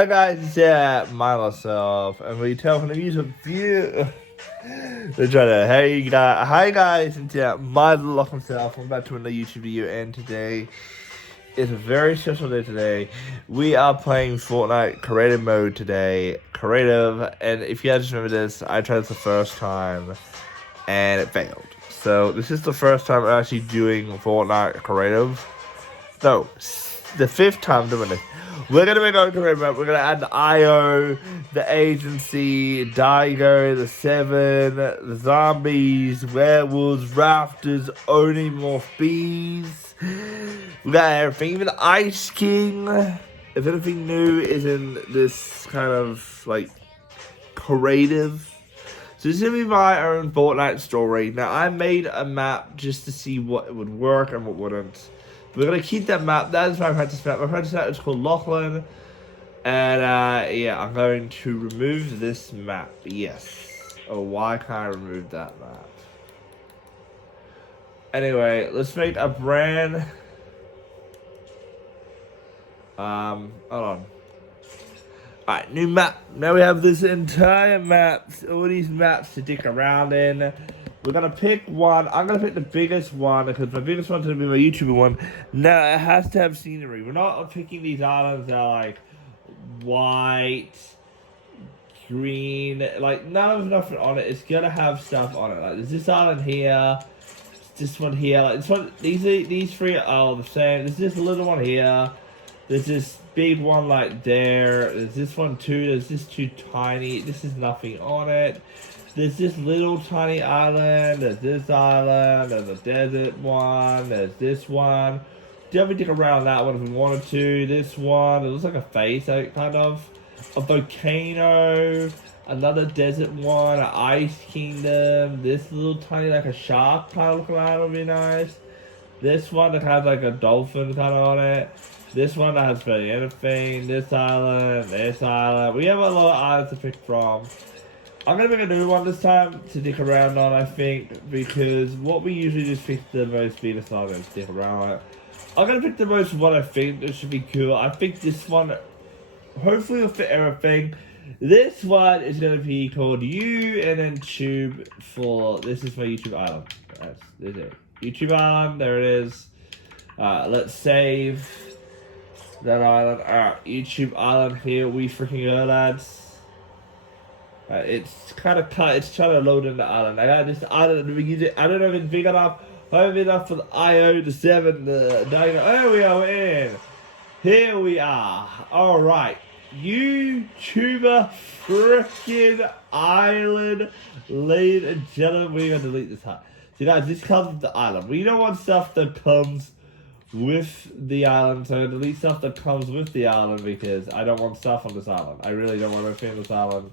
Hi guys, it's myself, and we tell from the YouTube view. They're trying to, hey guys, hi guys, it's myself. I'm about to another YouTube video, and today is a very special day. Today, we are playing Fortnite creative mode today, creative. And if you guys remember this, I tried this the first time, and it failed. So this is the first time I'm actually doing Fortnite creative. No, the fifth time doing it. We're gonna make our career map. We're gonna add the IO, the agency, Daigo, the Seven, the zombies, werewolves, rafters, Onimorph bees. We got everything, even the Ice King. If anything new is in this kind of like creative. So this is gonna be my own Fortnite story. Now I made a map just to see what would work and what wouldn't. We're gonna keep that map. That is my practice map. My practice map is called Lachlan. And yeah, I'm going to remove this map. Yes. Oh, why can't I remove that map? Anyway, let's make a brand. Hold on. Alright, new map. Now we have this entire map. All these maps to dick around in. We're gonna pick one. I'm gonna pick the biggest one because my biggest one's gonna be my YouTuber one. Now it has to have scenery. We're not picking these islands that are like white, green, like none of nothing on it. It's gonna have stuff on it. Like there's this island here, this one here. Like this one, these three are all the same. There's this little one here. There's this big one like there. There's this one too. There's this two tiny. This is nothing on it. There's this little tiny island. There's this island. There's a desert one. There's this one. Definitely dig around that one if we wanted to. This one. It looks like a face, kind of. A volcano. Another desert one. An ice kingdom. This little tiny, like a shark kind of looking around would be nice. This one that has like a dolphin kind of on it. This one that has barely anything. This island. This island. We have a lot of islands to pick from. I'm going to make a new one this time to dick around on, I think, because what we usually just pick the most Venus islands to dick around on. I'm going to pick the most one I think that should be cool. I think this one, hopefully will fit everything. This one is going to be called U and then Tube for, this is my YouTube island. This is it. YouTube island, there it is. Let's save that island. Alright, YouTube island, here we freaking go, lads. It's kind of cut. It's trying to load in the island. I got this island. I don't know if it's big enough. Home enough for the IO, the 7, the Daigo. Oh, we are in. Here we are. All right. YouTuber freaking island. Ladies and gentlemen, we're going to delete this hut. So guys, this comes with the island. We don't want stuff that comes with the island. So I'm going to delete stuff that comes with the island because I don't want stuff on this island. I really don't want anything on this island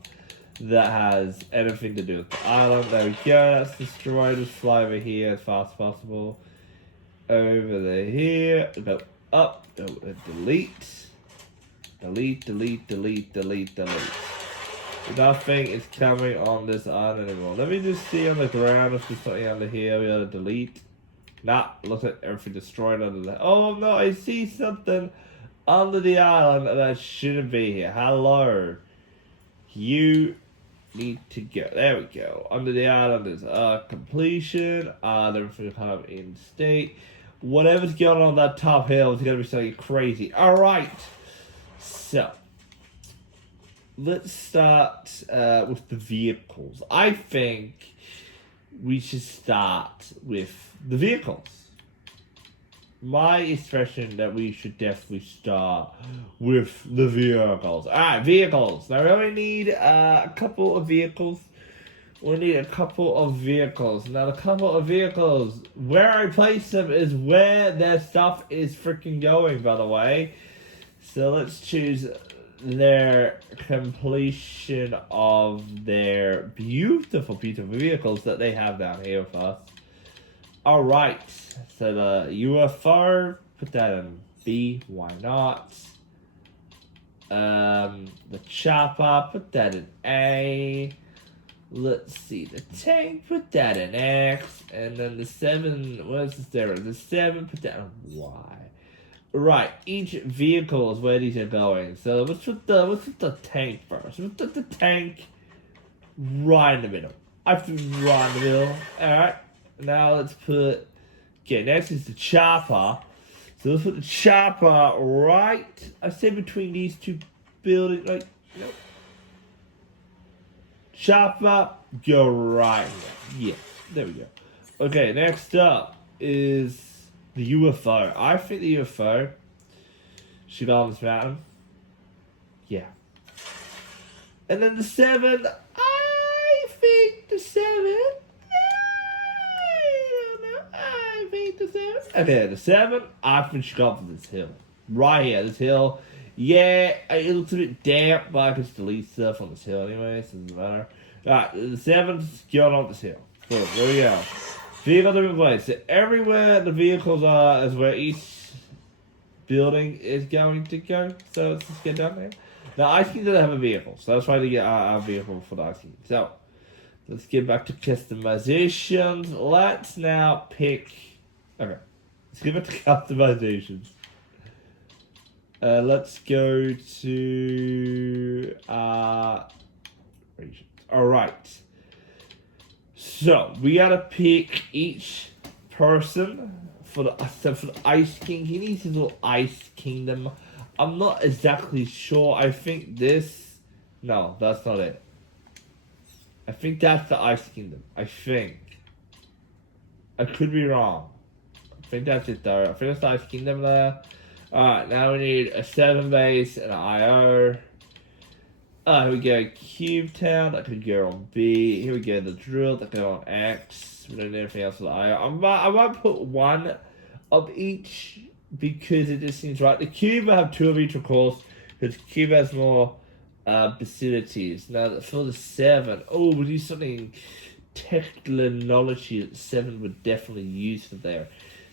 that has anything to do with the island. There we go. Let's destroy. Just fly over here as fast as possible. Over there. Here. Go up. Go delete. Delete, delete, delete, delete, delete. Nothing is coming on this island anymore. Let me just see on the ground if there's something under here. We gotta delete. Nah, looks like everything destroyed under there. Oh no, I see something under the island that shouldn't be here. Hello. You need to go. There we go. Under the island is completion. Everything kind of in state. Whatever's going on that top hill is gonna be something crazy. Alright. So let's start with the vehicles. I think we should start with the vehicles. My expression that we should definitely start with the vehicles. Alright, vehicles. Now we only need a couple of vehicles. We need a couple of vehicles. Now the couple of vehicles, where I place them is where their stuff is freaking going, by the way. So let's choose their completion of their beautiful, beautiful vehicles that they have down here with us. Alright, so the UFO, put that in B, why not? The chopper, put that in A. Let's see, the tank, put that in X. And then the 7, what is this there? The 7, put that in Y. Right, each vehicle is where these are going. So let's put the tank first. Let's put the tank right in the middle. I put right in the middle. Alright. Now let's put, okay, next is the chopper. So let's put the chopper right, I say between these two buildings, like, nope. Chopper, go right here. Yeah, there we go. Okay, next up is the UFO. I think the UFO should go on this mountain. Yeah. And then the 7, I think the 7, I don't know, I think the 7. Okay, the 7, I think should go up to this hill. Right here, this hill. Yeah, it looks a bit damp, but I can just delete stuff on this hill anyway, so it doesn't matter. Alright, the 7's going up this hill. Cool, there we go. Vehicles are in place. So everywhere the vehicles are is where each building is going to go. So let's just get down there. Now, Ice King doesn't have a vehicle, so let's try to get our vehicle for the Ice King. So, let's get back to customizations. Let's now pick... Okay, let's get back to customizations. Let's go to... regions. Alright. So, we gotta pick each person for the Ice King. He needs his little Ice Kingdom. I'm not exactly sure. I think this... No, that's not it. I think that's the Ice Kingdom. I think. I could be wrong. I think that's it though. I think that's the Ice Kingdom there. Alright, now we need a 7 base and an IO. Here we go, Cube Town, that could go on B. Here we go, the drill, that could go on X. We don't need anything else for the IO. I might put one of each because it just seems right. The Cube will have 2 of each, of course, because the Cube has more facilities. Now, for the 7, oh, we'll do something technology that the 7 would definitely use for there.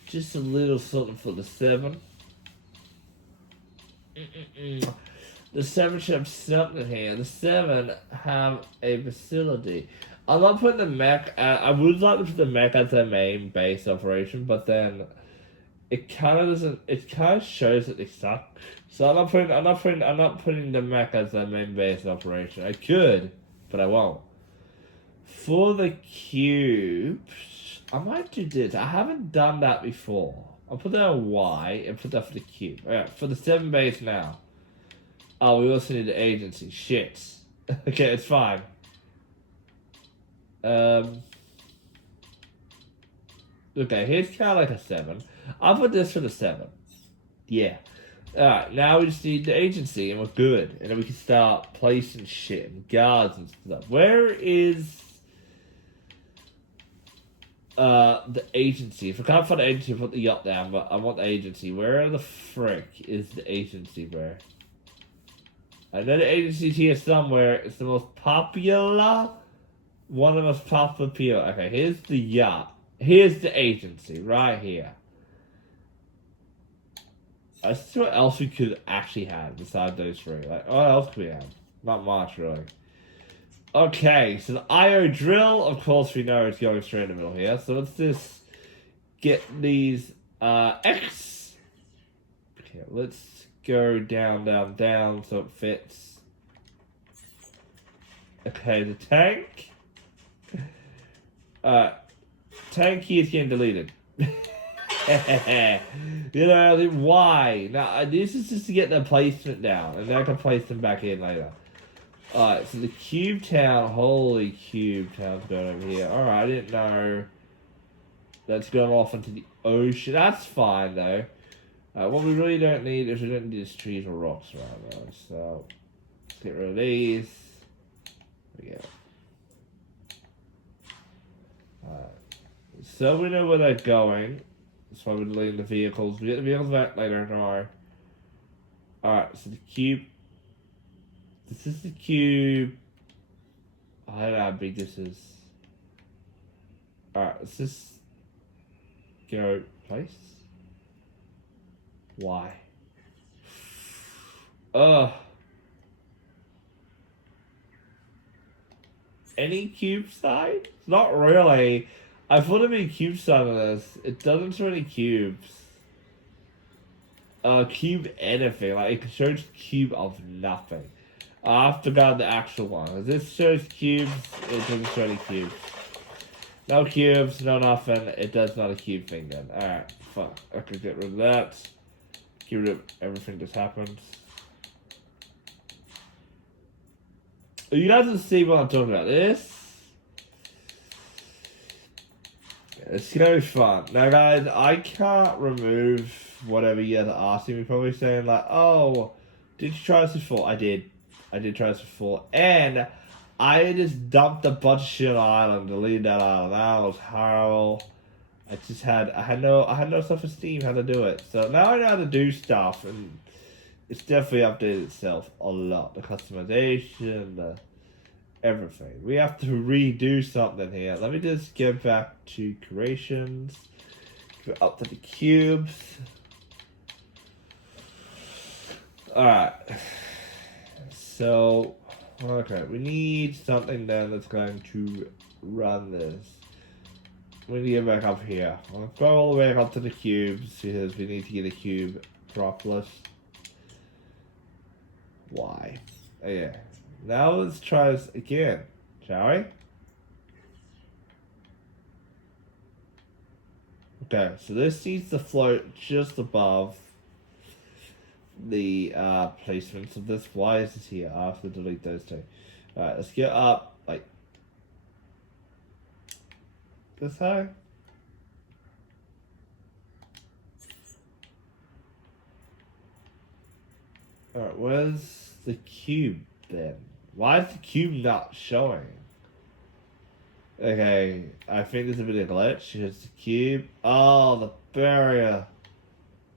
Just a little something for the 7. The 7 should have something here. The 7 have a facility. I'm not putting the mech. I would like to put the mech as their main base operation, but then it kind of doesn't. It kind of shows that they suck. So I'm not putting the mech as their main base operation. I could, but I won't. For the cubes, I might do this. I haven't done that before. I'll put that on Y and put that for the cube. Alright, for the 7 base now. Oh, we also need the agency. Shit. Okay, it's fine. Okay, here's kind of like a 7. I'll put this for the 7. Yeah. Alright, now we just need the agency and we're good. And then we can start placing shit and guards and stuff. Where is the agency? If I can't find the agency, I'll put the yacht down, but I want the agency. Where the frick is the agency? Where? I know the agency's here somewhere. It's the most popular. One of the most popular people. Okay, here's the yacht. Here's the agency, right here. I see what else we could actually have besides those 3. Like, what else could we have? Not much, really. Okay, so the IO drill, of course we know it's going straight in the middle here. So let's just get these X. Okay, let's go down, down, down so it fits. Okay, the tank. Tank key is getting deleted. You know, why? Now, this is just to get the placement down, and then I can place them back in later. Alright, so the Cube Town, holy Cube Town's going over here. Alright, I didn't know that's going off into the ocean. That's fine, though. What we really don't need is we don't need these trees or rocks around though. So, let's get rid of these. There we go. So we know where they're going. That's why we're deleting the vehicles. We get the vehicles back later tomorrow. Alright, so the cube. This is the cube. I don't know how big this is. Alright, let's just go place. Why? Ugh. Any cube side? Not really. I thought it'd be cube side on this. It doesn't show any cubes. cube anything. Like, it shows cube of nothing. I forgot the actual one. This shows cubes, it doesn't show any cubes. No cubes, no nothing. It does not a cube thing then. Alright, fuck. I could get rid of that. Get rid of everything that's happened. You guys can see what I'm talking about. This. It's gonna be fun. Now, guys, I can't remove whatever you guys are asking me. Probably saying, like, oh, did you try this before? I did. I did try this before. And I just dumped a bunch of shit on island, deleted that island. That was horrible. I had no self-esteem how to do it. So now I know how to do stuff, and it's definitely updated itself a lot. The customization, the everything. We have to redo something here. Let me just get back to creations. Go up to the cubes. Alright. So, okay, we need something then that's going to run this. We need to get back up here. I'll go all the way up to the cubes because we need to get a cube dropless. Why? Oh, yeah. Now let's try this again, shall we? Okay, so this needs to float just above the placements of this. Why is this here? I have to delete those two. Alright, let's get up, like, this high. Alright, where's the cube then? Why is the cube not showing? Okay, I think there's a bit of a glitch. Here's the cube. Oh, the barrier.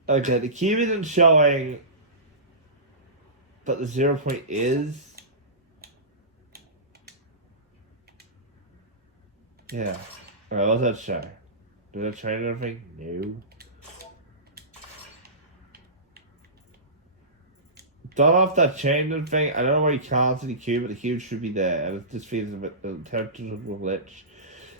Okay, the cube isn't showing, but the 0 point is. Yeah. Alright, what's that show? Did it change anything? No. Don't know if that changed anything. I don't know why you can't see the cube, but the cube should be there. And it just feels a bit terrible glitch.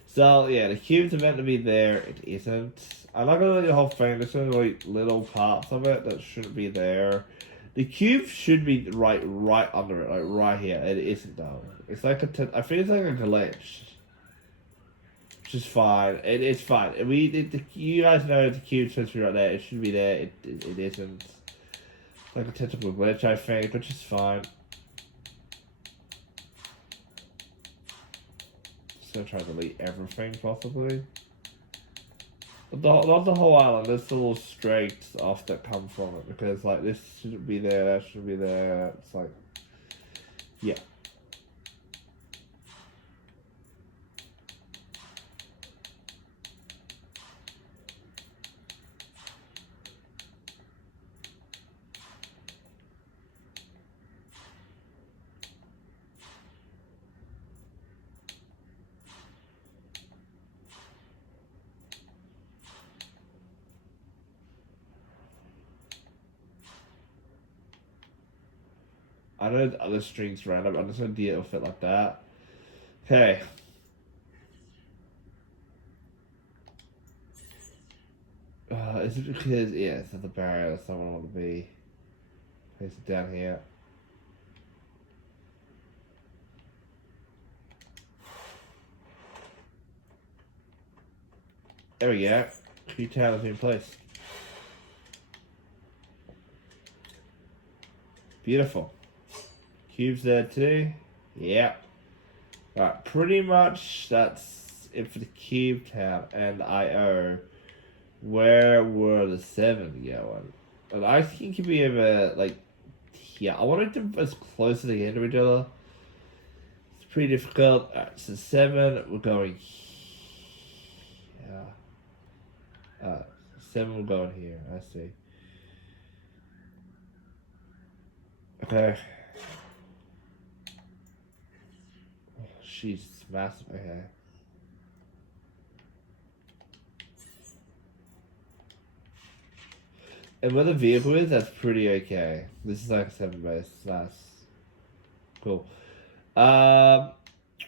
So, yeah, the cubes are meant to be there. It isn't. I'm not going to do the whole thing. There's only like little parts of it that shouldn't be there. The cube should be right under it, like right here. It isn't though. It's like I feel it's like a glitch. Which is fine. It's fine. You guys know the cube's supposed to be right there. It should be there. It isn't. Like a typical glitch, I think, which is fine. Just gonna try to delete everything, possibly. But not the whole island, there's the little streaks off that come from it, because, like, this shouldn't be there, that should be there, it's like, yeah. I know the other strings random. I'm just gonna do it with it like that. Okay. Is it because it's at the barrier? That's not what I want to be. Place it down here. There we go. Q tower is in place. Beautiful. Cubes there too. Yep. Right, pretty much that's it for the cube tab and IO. Where were the 7 going? And I think it could be over like here. I wanted them as close to the end of each other. It's pretty difficult. Alright, so 7, we're going here. 7 will go in here, I see. Okay. She's massive. Okay. And where the vehicle is, that's pretty okay. This is like a 7 base. That's cool. Where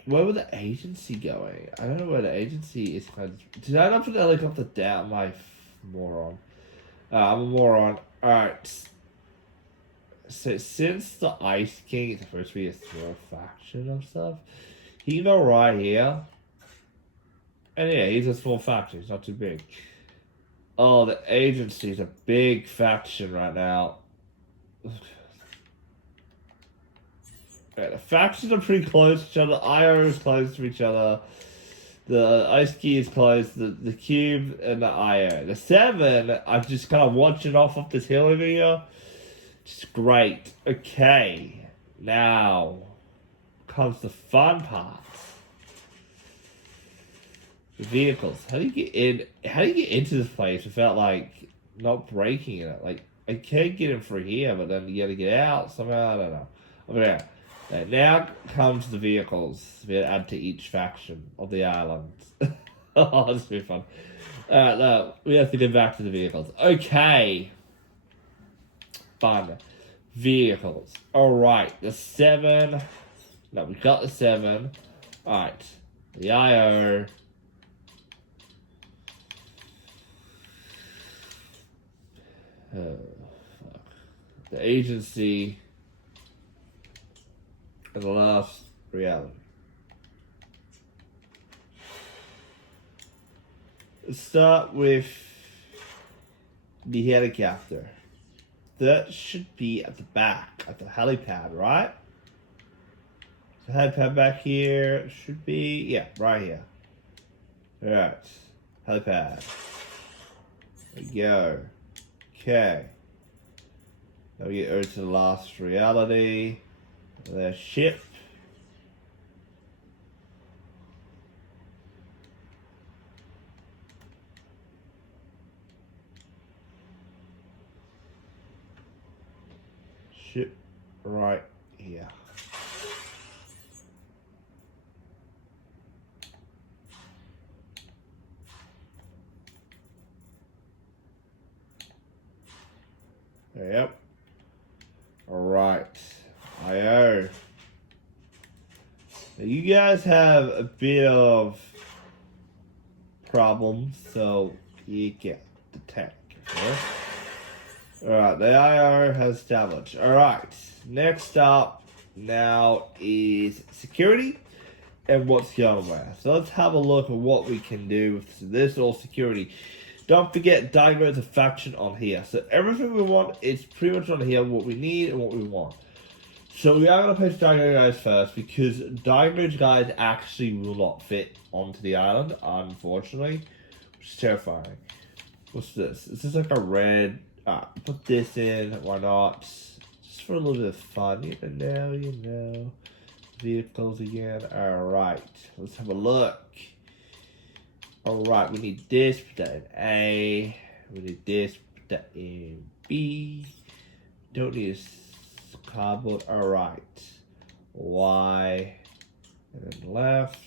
were the agency going? I don't know where the agency is. Did I not put the helicopter down? My moron. I'm a moron. Alright. So since the Ice King is supposed to be a small faction of stuff, he can go right here. And yeah, he's a small faction, he's not too big. Oh, the agency is a big faction right now. Okay, the factions are pretty close to each other. IO is close to each other. The Ice Key is close. The Cube and the IO. The 7, I'm just kind of watching off this hill over here. Just great. Okay. Now comes the fun part. The vehicles. How do you get in? How do you get into this place without like not breaking it? Like I can't get in through here, but then you gotta get out somehow. I don't know. Okay. Now comes the vehicles we add to each faction of the island. Oh, this will be fun. No, we have to get back to the vehicles. Okay. Fun. Vehicles. Alright, the 7. No, we got the 7. Alright. The IO. Oh, fuck. The agency. And the last reality. Let's start with the helicopter. That should be at the back, at the helipad, right? The helipad back here should be, yeah, right here. Alright, helipad. There we go. Okay. Now we get over to the last reality. Their ship. Ship right here. Yep. Alright. IO. Now you guys have a bit of problems, so you get the tank. Okay? Alright, the IO has damage. Alright, next up now is security and what's going on. So let's have a look at what we can do with this or security. Don't forget, Dynamo is a faction on here. So everything we want is pretty much on here, what we need and what we want. So we are going to place Dynamo guys first because Dynamo guys actually will not fit onto the island, unfortunately. Which is terrifying. What's this? Is this like a red... put this in, why not? Just for a little bit of fun, you know. Vehicles again. Alright, let's have a look. Alright, we need this, put that in A. We need this, put that in B. Don't need a cardboard. Alright. Y. And then left.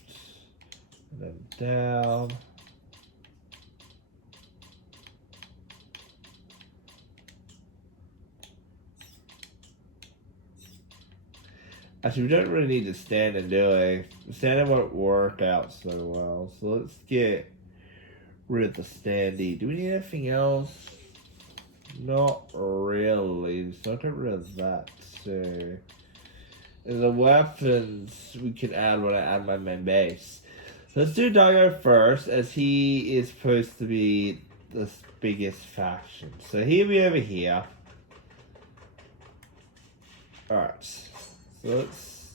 And then down. Actually, we don't really need to stand and do it. The standing won't work out so well. So let's get rid of the standee. Do we need anything else? Not really. So I'll get rid of that too. And the weapons we can add when I add my main base. So let's do Doggo first, as he is supposed to be the biggest faction. So he'll be over here. Alright. So let's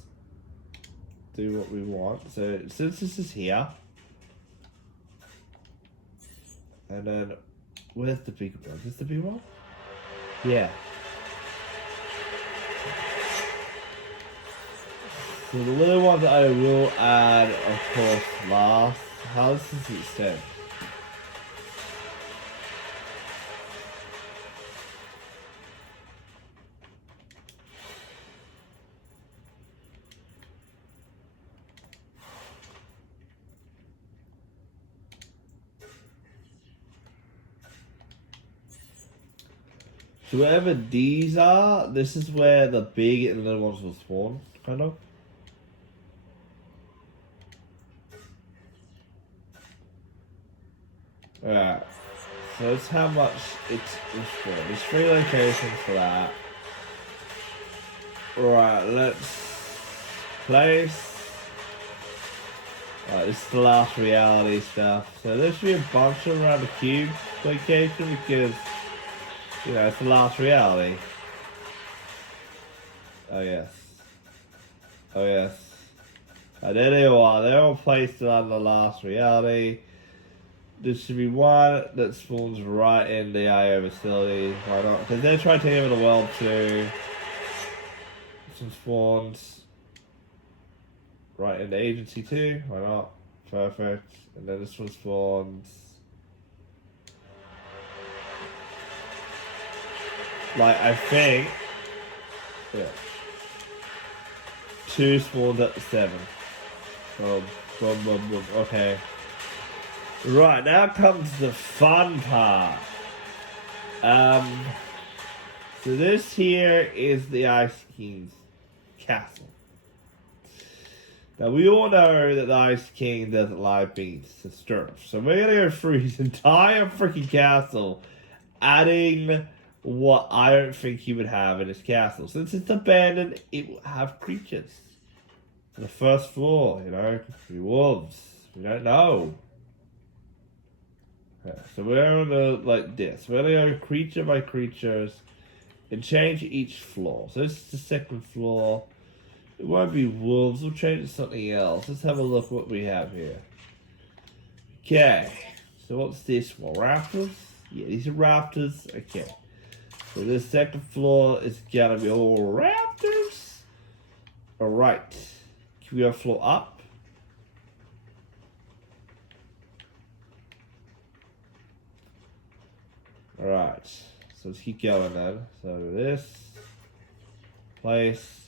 do what we want. So since this is here, and then where's the big one? Is this the big one? Yeah. So the little ones I will add, of course, last. How does this extend? So wherever these are, this is where the big and little ones will spawn, kind of. Alright. So that's how much it's for. There's 3 locations for that. Right, let's place. Right, this is the last reality stuff. So there should be a bunch around the cube location because, you know, it's the last reality. Oh yes. Oh yes. And there they are. They're all placed on the last reality. There should be one that spawns right in the IO facility. Why not? Because they're trying to take over the world too. Some spawns right in the agency too. Why not? Perfect. And then this one spawns. Like, I think. Yeah. 2 spawns at the 7. Boom, boom, boom, boom. Okay. Right, now comes the fun part. So this here is the Ice King's castle. Now we all know that the Ice King doesn't like being disturbed, so we're gonna go through his entire freaking castle, adding what I don't think he would have in his castle. Since it's abandoned, it will have creatures. On the first floor, you know, could be wolves. We don't know. Okay, so we're gonna like this. We're gonna go creature by creatures and change each floor. So this is the 2nd floor. It won't be wolves. We'll change it to something else. Let's have a look what we have here. Okay. So what's this one? Raptors? Yeah, these are raptors. Okay. So this 2nd floor is gonna be all raptors. Alright. Can we go floor up? Alright. So let's keep going then. So this place.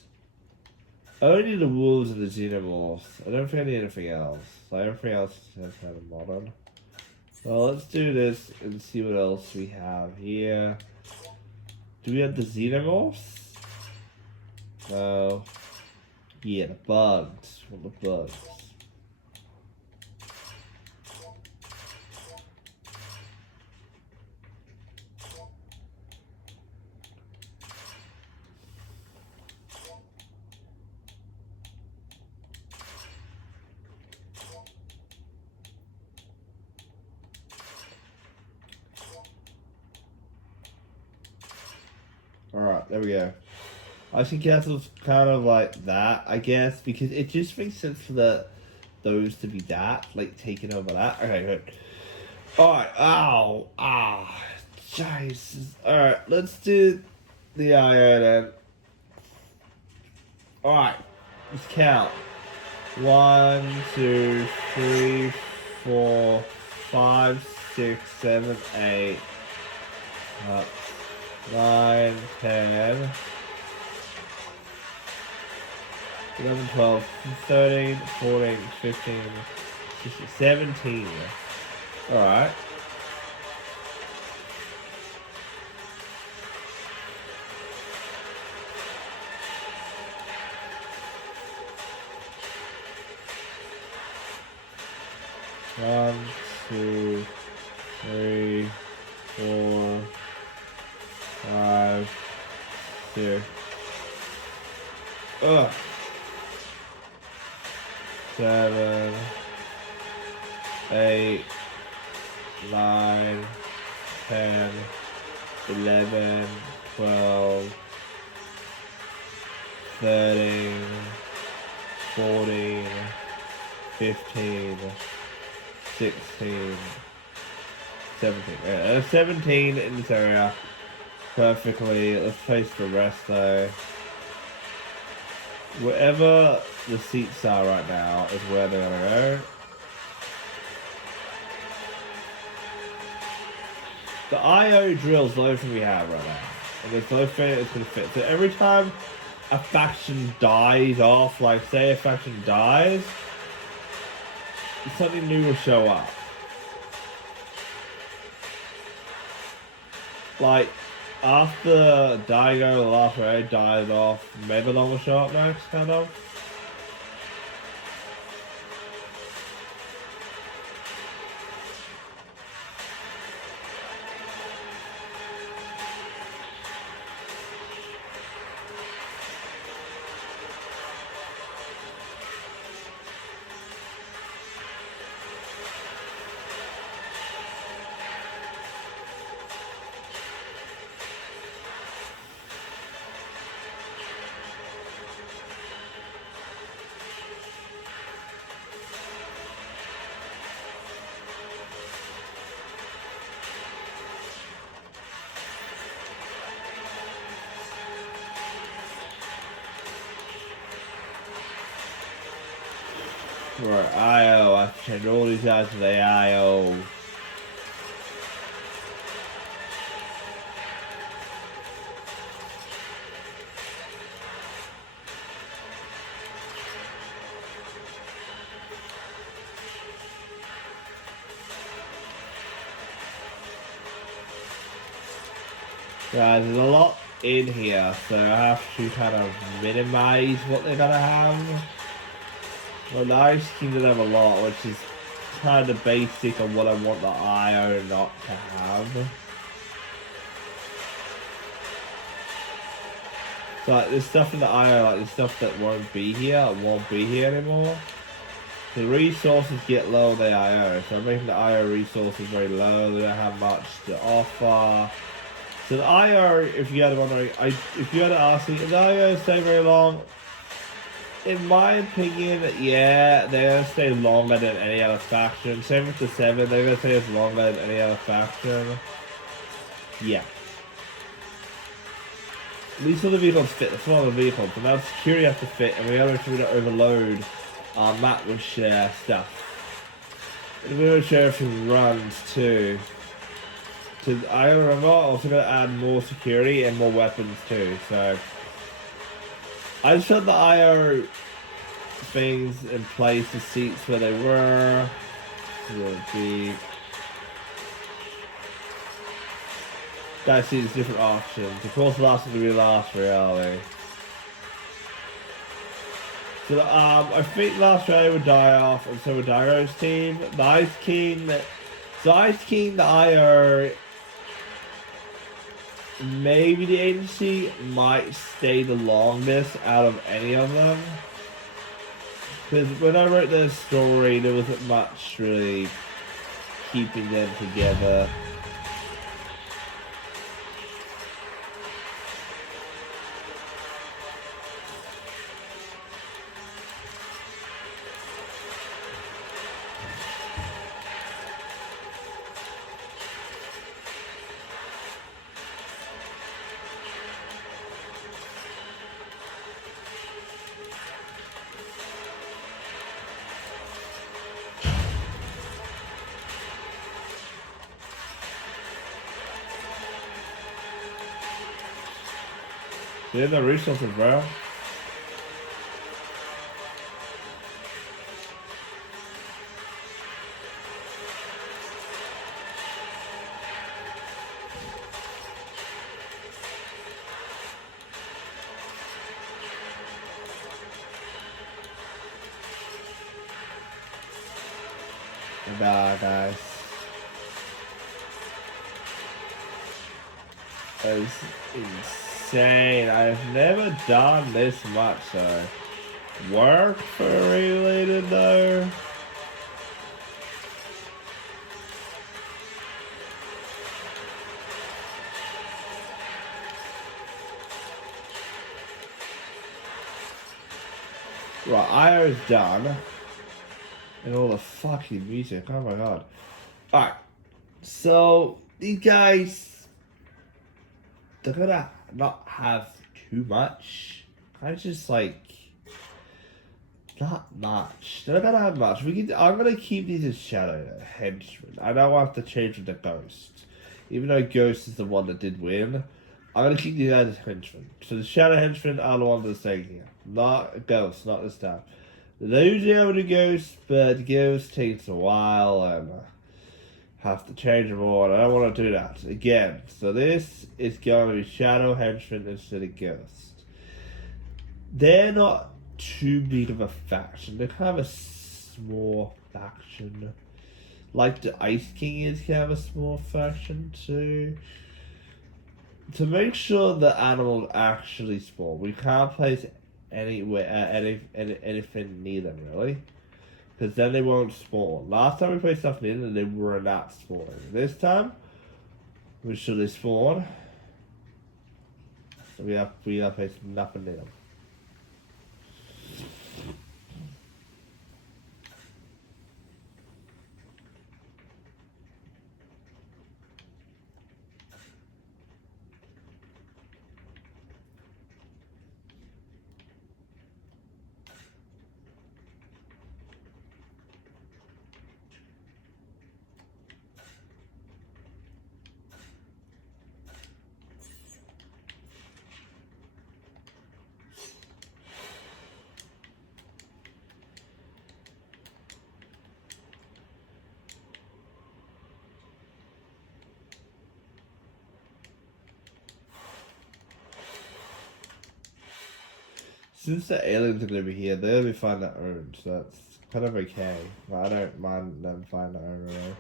Only the wolves and the xenomorphs. I don't think I need anything else. So everything else has kind of modern. Well, let's do this and see what else we have here. Do we have the xenomorphs? No. Yeah, the bugs. What the bugs? Alright, there we go. I think Castle's kind of like that, I guess, because it just makes sense for those to be that, like taking over that. Okay, good. Alright, ow, Jesus. Alright, let's do the IO then. Alright, let's count. 1, 2, 3, 4, 5, 6, 7, 8. 9, 10, 11, 12, 13, 14, 15, 16, 17. Alright. One, 2, 3, 4, 5, 6. 7, 8, 9, 10, 11, 12, 13, 14, 15, 16, 17. 17 in this area. Perfectly. Let's place the rest though. Wherever the seats are right now is where they're gonna go. The IO drill's the only thing we have right now. And there's no thing that's gonna fit. So every time a faction dies off, like say a faction dies, something new will show up. Like, after Daigo, the last raid, dies off, Megalon will show up next, kind of. Right, IO. I have to change all these guys to the IO. Guys, there's a lot in here, so I have to kind of minimize what they're gonna have. Well, the ice team doesn't have a lot, which is kind of basic on what I want the IO not to have. So like, there's stuff in the IO, like there's stuff that won't be here anymore. The resources get low in the IO, so I'm making the IO resources very low. They don't have much to offer. So the IO, if you guys are wondering, if you had to ask me, is the IO stay very long? In my opinion, yeah, they're gonna stay longer than any other faction. Same with the 7, they're gonna stay as longer than any other faction. Yeah. These are the vehicles fit, the smaller vehicles, but now the security has to fit, and we gotta make sure we don't overload our map with share stuff. And we're gonna share everything runs too. I remember also gonna add more security and more weapons too, so I just put the IO things in place, the seats where they were. Guys, see these different options. Of course, the last one will be the last reality. So, I think last reality would die off, and so would Daigo's team. The Ice King, the IO. Maybe the agency might stay the longest out of any of them. Because when I wrote this story, there wasn't much really keeping them together. They have the resources, bro. Nah, guys. That's insane. I've never done this much, so. Work for related though. Right, IO's done. And all the fucking music, oh my god. Alright, so these guys, they're gonna not have too much. I just like, not much. They're not gonna have much. I'm gonna keep these as Shadow Henchmen. I don't want to change them to Ghost. Even though Ghost is the one that did win, I'm gonna keep these guys as Henchmen. So the Shadow Henchmen are the ones that are staying here. Not Ghost, not this time. They usually have the Ghost, but Ghost takes a while and have to change them all, and I don't want to do that again. So this is going to be Shadow Henchmen instead of Ghost. They're not too big of a faction. They're kind of a small faction. Like the Ice King is kind of a small faction too. To make sure the animals actually spawn, we can't place anything near them really, because then they won't spawn. Last time we placed stuff near them, they were not spawning. This time, we should they spawn. So we have placed nothing near them. since the aliens are gonna be here, they'll be finding their own, so that's kind of okay. Well, I don't mind them finding their own really.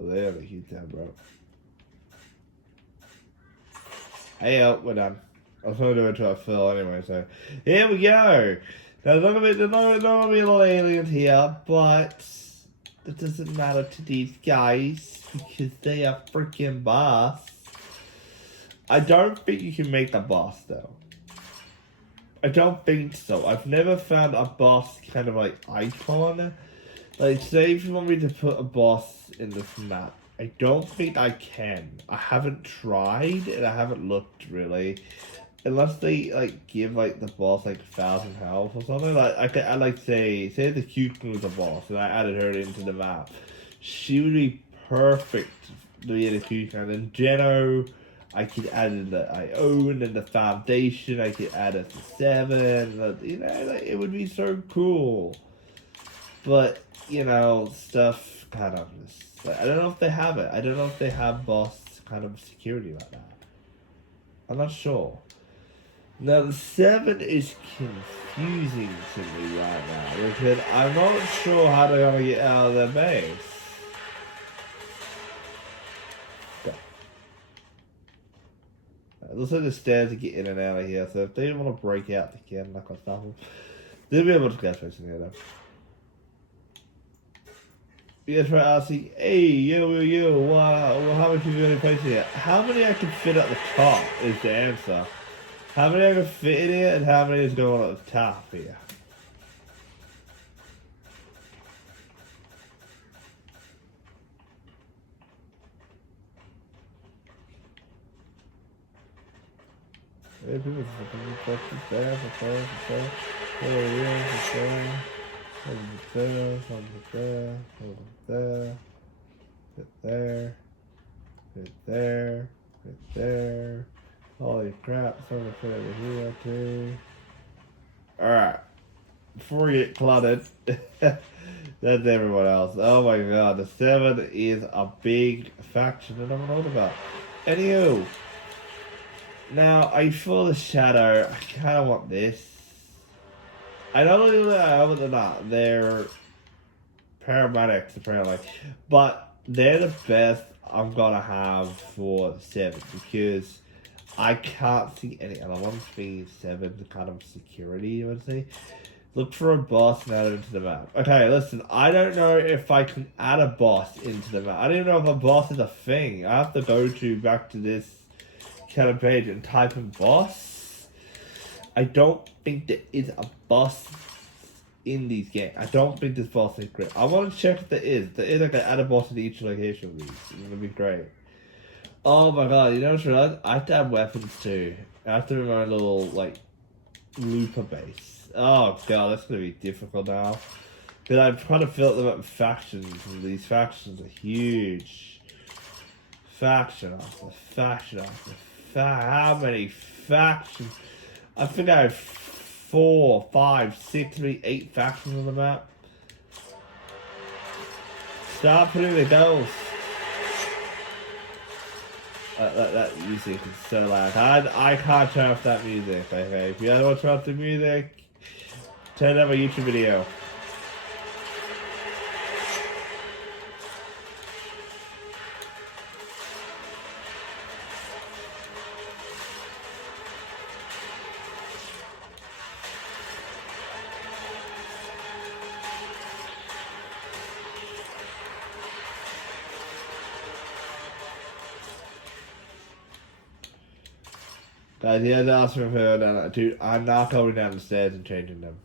Oh, they have a huge down, bro. Hey, oh, we're done. I was going to do it to a fill anyway, so here we go. Now, there's not going to be a lot of aliens here, but it doesn't matter to these guys because they are freaking boss. I don't think you can make the boss, though. I don't think so. I've never found a boss kind of like icon. Like, say if you want me to put a boss in this map, I don't think I can. I haven't tried and I haven't looked really. Unless they like give like the boss like 1,000 health or something. Like I like say the cucumber was a boss and I added her into the map. She would be perfect to be in the cucumber. And then Geno, I could add in the IO and then the foundation. I could add it to 7. But, you know, like, it would be so cool. But you know, stuff kind of just, like, I don't know if they have it. I don't know if they have boss kind of security like that. I'm not sure. Now the 7 is confusing to me right now because I'm not sure how they're gonna get out of their base. It looks like the stairs to get in and out of here, so if they want to break out, they can. Not gonna stop them. They'll be able to get through here though. You guys try asking, hey, yo, wow, how many people are in place here? How many I can fit at the top is the answer. How many I can fit in here and how many is going at the top here? Hey, people, there. Holy crap, someone put over here too. Alright. Before we get cluttered, that's everyone else. Oh my god, the 7 is a big faction that I'm not about. Anywho. Now, I feel the shadow. I kinda want this. I don't know whether I have it or not. They're paramedics apparently. But they're the best I'm gonna have for 7 because I can't see any other ones being 7 kind of security, I would say. Look for a boss and add it into the map. Okay, listen, I don't know if I can add a boss into the map. I don't even know if a boss is a thing. I have to go back to this kind of page and type in boss. I don't think there is a boss in these games. I don't think this boss is great. I want to check if there is. There is like an add a boss in each location of these. It's gonna be great. Oh my god, you know what I realized? I have to have weapons too. I have to have my little, like, looper base. Oh god, that's gonna be difficult now. Because I'm trying to fill them up with factions, and these factions are huge. Faction after faction after faction. How many factions? I think I have 4, 5, 6, maybe 8 factions on the map. Start putting the goals. That music is so loud. I can't turn off that music. Okay, if you don't want to turn off the music, turn on my YouTube video. Guys, he had to ask me if I go down. Dude, I'm not going down the stairs and changing them.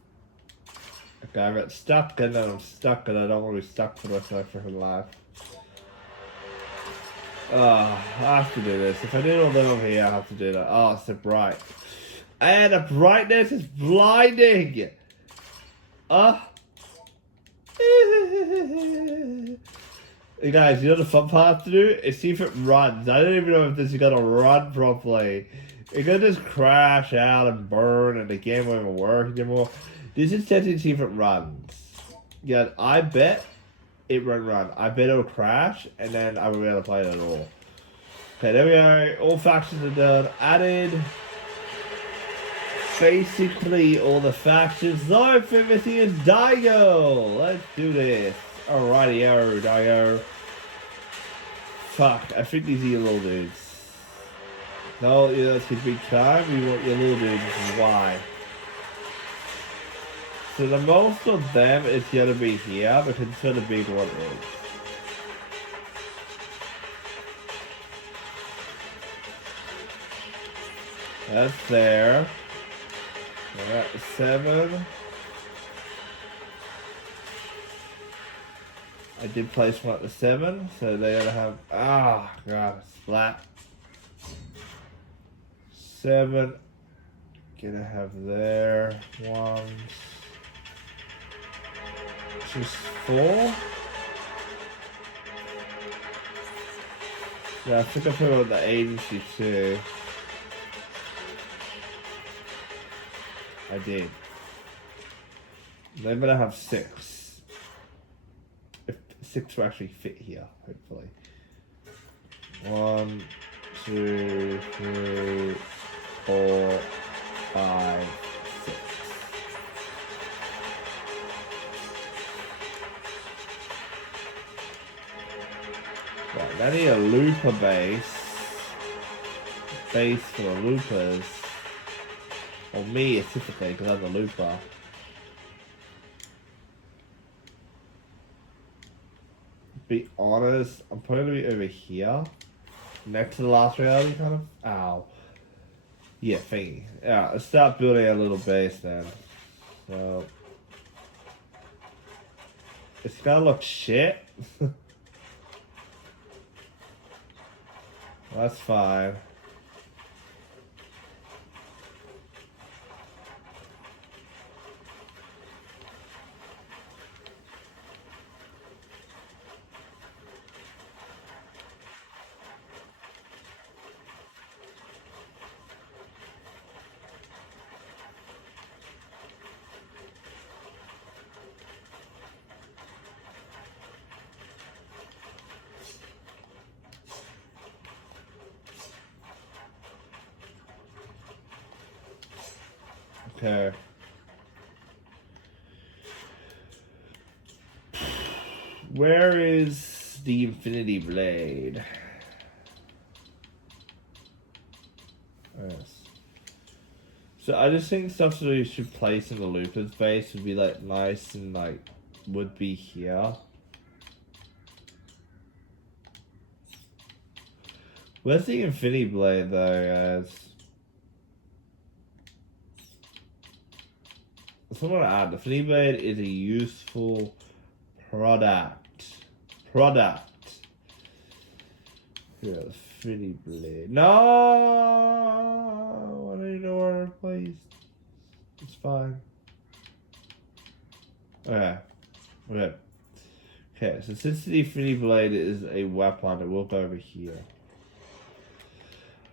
Okay, I got stuck and then I'm stuck and I don't want to be stuck for the rest of my freaking life. Oh, I have to do this. If I did all that over here, I have to do that. Oh, it's so bright. And the brightness is blinding! Hey guys, you know the fun part to do? Is see if it runs. I don't even know if this is gonna run properly. It could just crash out and burn and the game won't even work anymore. This is testing to see if it runs. Yeah, I bet it won't run. I bet it'll crash and then I won't be able to play it at all. Okay, there we go. All factions are done. Added basically all the factions. The only thing missing is Daigo. Let's do this. Alrighty, Daigo. Fuck, I think these are your little dudes. No, yeah, that's your big time. You want your little dudes. Why? So the most of them is gonna be here because it's where the big one is. That's there. We're at 7. I did place one at the 7, so they gotta have god, splat. 7. Gonna have there. 1. Just 4. Yeah, I think I put it with the agency too. I did. They're gonna have 6. If 6 will actually fit here, hopefully. 1, 2, 3, 4, 5, 6. Right, I need a looper base. Base for the loopers. Or me specifically, because I'm the looper. Be honest, I'm probably be over here. Next to the last reality, kind of. Ow. Yeah, thingy. Yeah, let's start building a little base then. So. It's gonna look shit. That's fine. Okay. Where is the Infinity Blade? Yes. So I just think stuff that you should place in the looper's base would be like nice and like would be here. Where's the Infinity Blade though, guys? Someone add the Infinity Blade is a useful product. Yeah, the Infinity Blade. No, I don't know where to place. It's fine. Okay. Okay, so since the Infinity Blade is a weapon, it will go over here.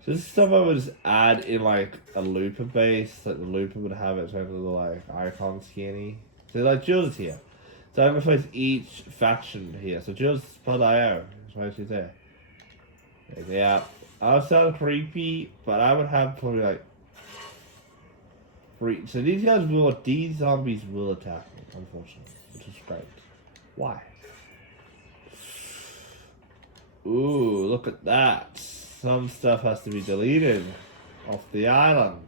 So this stuff I would just add in like a looper base, like the looper would have its own little like icon skinny. So like Jules is here. So I'm gonna place each faction here. So Jules spot IO. That's why she's there. Yeah. I'll sound creepy, but I would have probably like 3. So these zombies will attack me, unfortunately. Which is great. Why? Ooh, look at that. Some stuff has to be deleted off the island.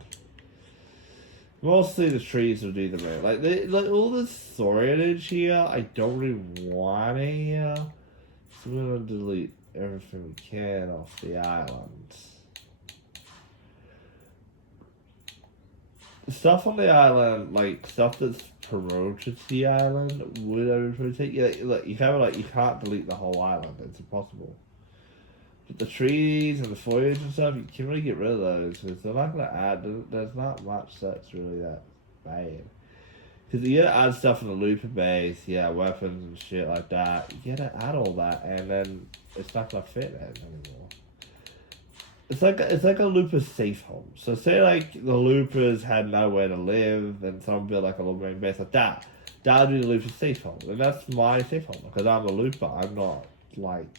Mostly the trees will do the rest. Like all the storage here, I don't really want it here. So we're gonna delete everything we can off the island. Stuff on the island, like stuff that's promoted to the island, would I rotate? Yeah, look, you can't delete the whole island. It's impossible. But the trees and the foliage and stuff, you can really get rid of those because they're not gonna add. There's not much that's really that bad. Because you gotta add stuff in the looper base, yeah, weapons and shit like that. You gotta add all that, and then it's not gonna fit anymore. it's like a Looper's safe home. So say like the Loopers had nowhere to live, and someone built like a little marine base like that. That would be the Looper's safe home, and that's my safe home because I'm a Looper. I'm not like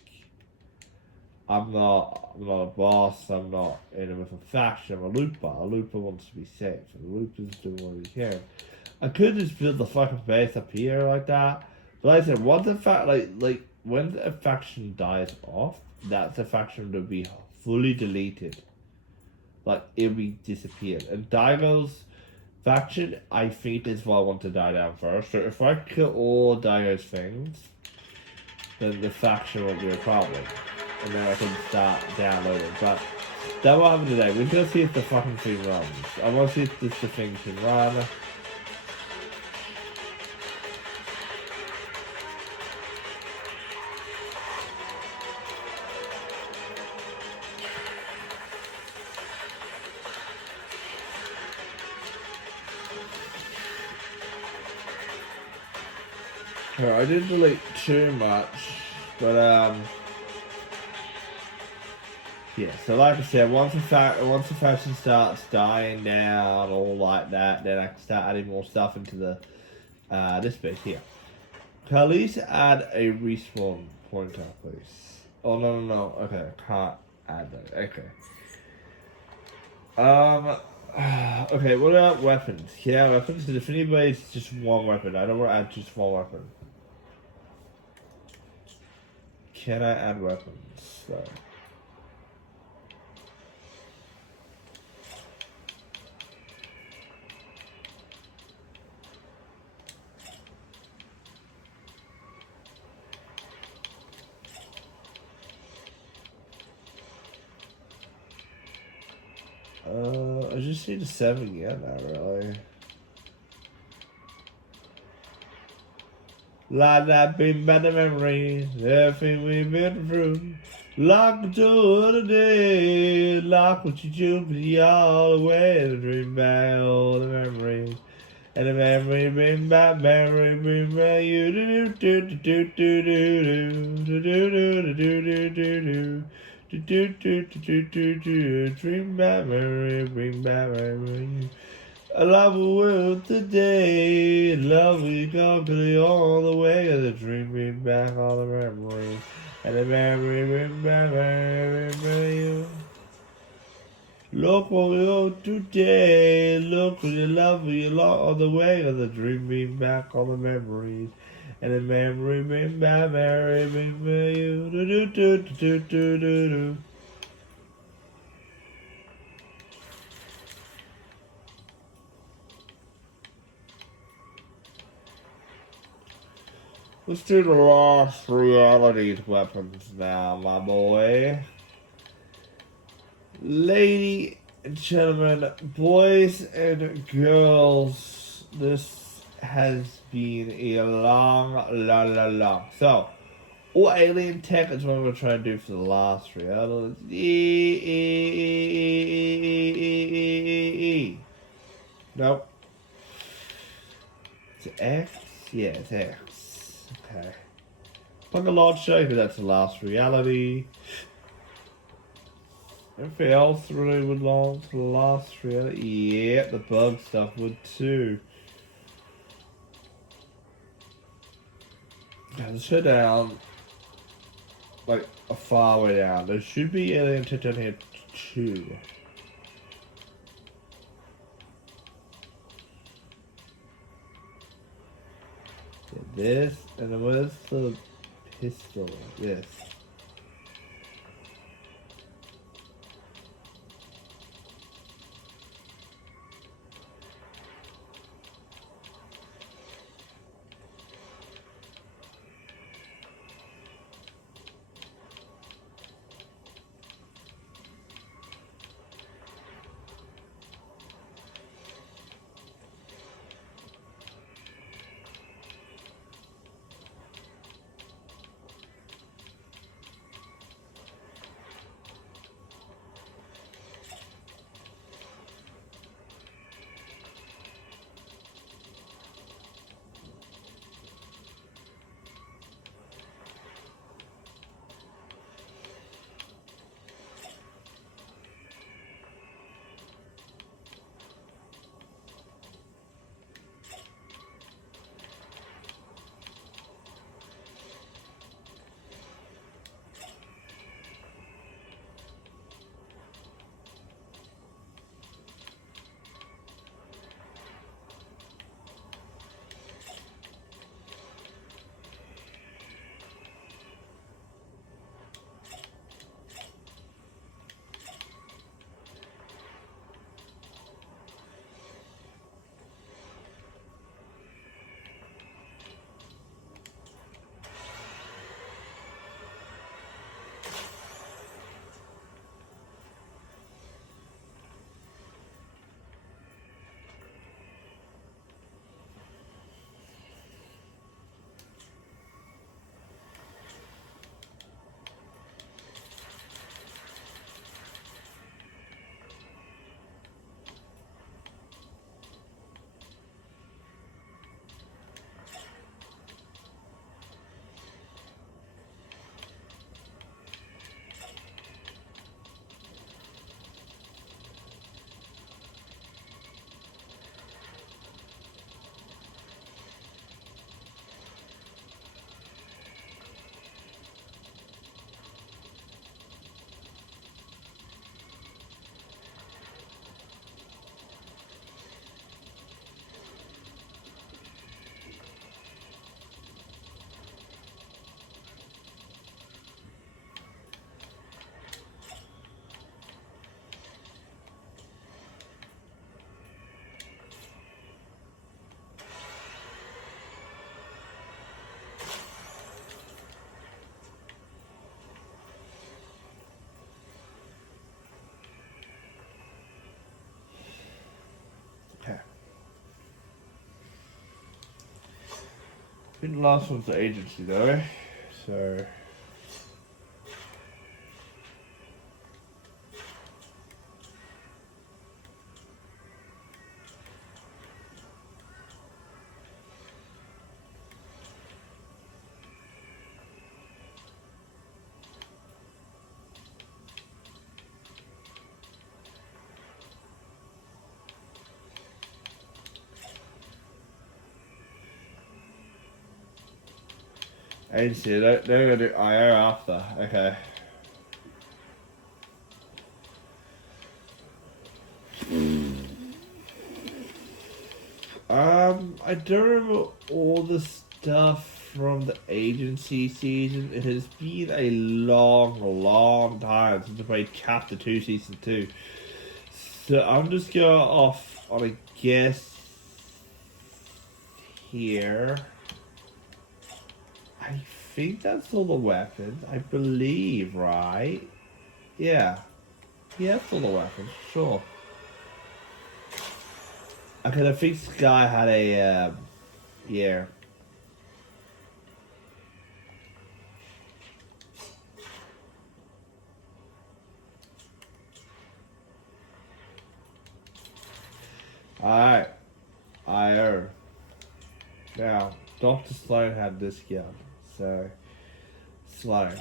I'm not a boss. I'm not in it with a faction. I'm a Looper. A Looper wants to be safe, and the Looper's doing what he can. I could just build the fucking base up here like that, but like I said, once a like when a faction dies off, that's a faction to be fully deleted. Like it'll be disappeared. And Daigo's faction, I think, is what I want to die down first. So if I kill all Daigo's things, then the faction won't be a problem. And then I can start downloading. But that will happen today. We're gonna see if the fucking thing runs. I want to see if the thing can run. I didn't delete too much, but yeah. So like I said, once the faction starts dying down, all like that, then I can start adding more stuff into the this bit here. Can I at least add a respawn pointer, please? Oh no. Okay, I can't add that. Okay. Okay, what about weapons? Yeah, weapons. If anybody's just one weapon, I don't want to add just one weapon. Can I add weapons? So. I just need a 7 again now, really. Like that been better memories, everything we've been through. Lock the door of the day, lock what you do, put you all away, the dream back all the memories. And the memory bring back, memory bring back you. Do do do do do do do do do do do do. Dream back memory, bring back memory. I love the world today. Love we conquer all the way. The dream bring back all the memories. And the memory bring back memory. Look what we owe today. Look what you love you lot all the way. And the dream bring back all the memories. And the memory bring back memory bring back you. Do do do do do do do. Let's do the last realities weapons now, my boy. Ladies and gentlemen, boys and girls, this has been a long. So, all alien tech is what I'm going to try and do for the last reality. Nope. It's X? Yeah, it's X. Okay. Like a large shape, but that's the last reality. Everything else really would belong to the last reality. Yeah, the bug stuff would too. Okay, let's go down. Like a far way down. There should be alien tech down here too. This, and then where's the pistol? This. think the last one's the agency though. So. Agency, they're gonna do IO after. Okay. I don't remember all the stuff from the agency season. It has been a long time since I played Chapter 2 Season 2. So I'm just going off on a guess here. I think that's all the weapons. I believe, right? Yeah. Yeah, that's all the weapons. Sure. Okay, I think Sky had a, yeah. Alright. IO. Now, Dr. Sloan had this gun. So, Sloan.